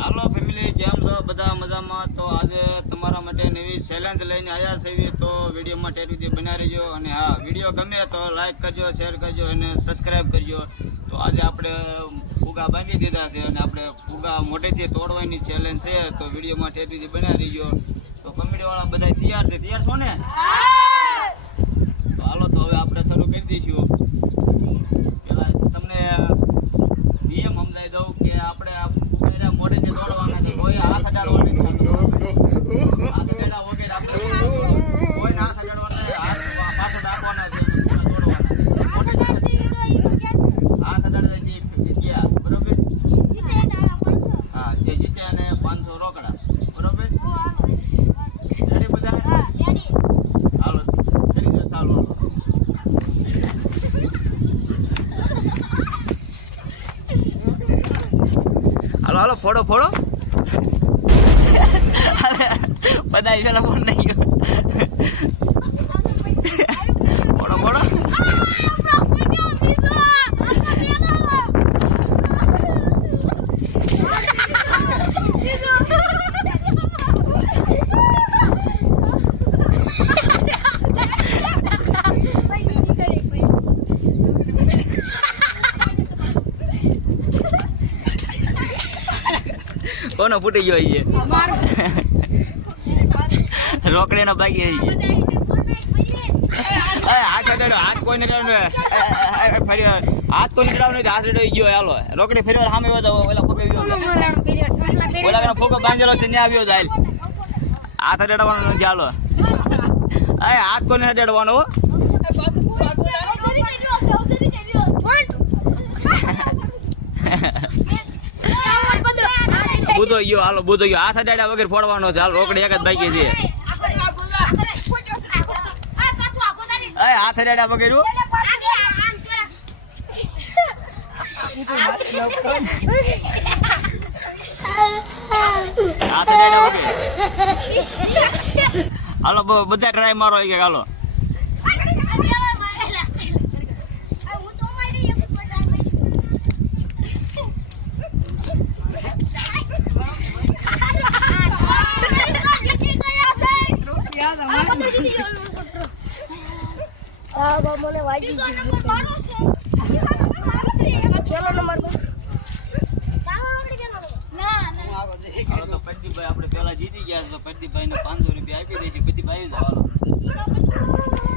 હાલો family, કેમ છો બધા? મજામાં? તો આજે તમારા માટે નવી ચેલેન્જ લઈને આવ્યા છીએ, તો વિડીયોમાં ટેટ સુધી બના રહેજો. અને હા, વિડીયો ગમે તો લાઈક કરજો, શેર કરજો અને સબસ્ક્રાઈબ કરજો. તો આજે આપણે ફુગા બાંધી દીધા છે અને આપણે ફુગા મોટેથી તોડવાની ચેલેન્જ છે, તો વિડીયોમાં ટેટ સુધી બના રહેજો. તો કમેડીવાળા બધા તૈયાર છે? તૈયાર છો ને? તો હાલો, તો હવે આપણે શરૂ કરી દઈશું. પેલા તમને નિયમ સમજાવી દઉં કે આપણે મોટેથી દોડવાના છે. કોઈ હાથ અડાડવા નથી, હાથ અડાડ્યા વગર આપણે કોઈને હાથ અડાડવાના નથી, હાથ પાછળ રાખવાના છે, દોડવાના છે. હાથ અડાડતા જે ગયા, બરોબર? હા, જે જીતે અને 500 રોકડા, બરોબર? રેડી બધા? હાલો, કરી દો ચાલુ. હાલો હાલો, ફોડો ફોડો. બધા પેલા ફોન નહીં ગયો. ફોડો ફોડો. કોનો ફૂટી ગયો છે? રોકડી નો ભાગી હાથ અડાડો, હાથ કોઈને ફરી હાથ કોઈ ચડાવ નહીં, હાથ અડાઈ ગયો. હાલો, રોકડી ફેરવા સામે ઓલા ફોટો ઓલા ફોટો બાંધેલો છે, ત્યાં આવ્યો જાય. હાથ અડાડવાનો નથી. હાલો, હાથ કોઈને અડાડવાનો. બુધો ગયો. હાલો, બુધો ગયો. હાથ અડાડ્યા વગર ફોડવાનો છે. હાલ, રોકડી એક જ બાકી છે. હાથ અડાડ્યા વગર હાથ અડાડ્યા વગર. હાલો, બધા ટ્રાય મારો. હાલો, મને વાગી ગયું. તો પ્રદીપભાઈ આપણે પેલા જીતી ગયા, તો પ્રદીપભાઈ ને 500 રૂપિયા આપી દઈશું. પ્રદીપભાઈ આવી જાવ.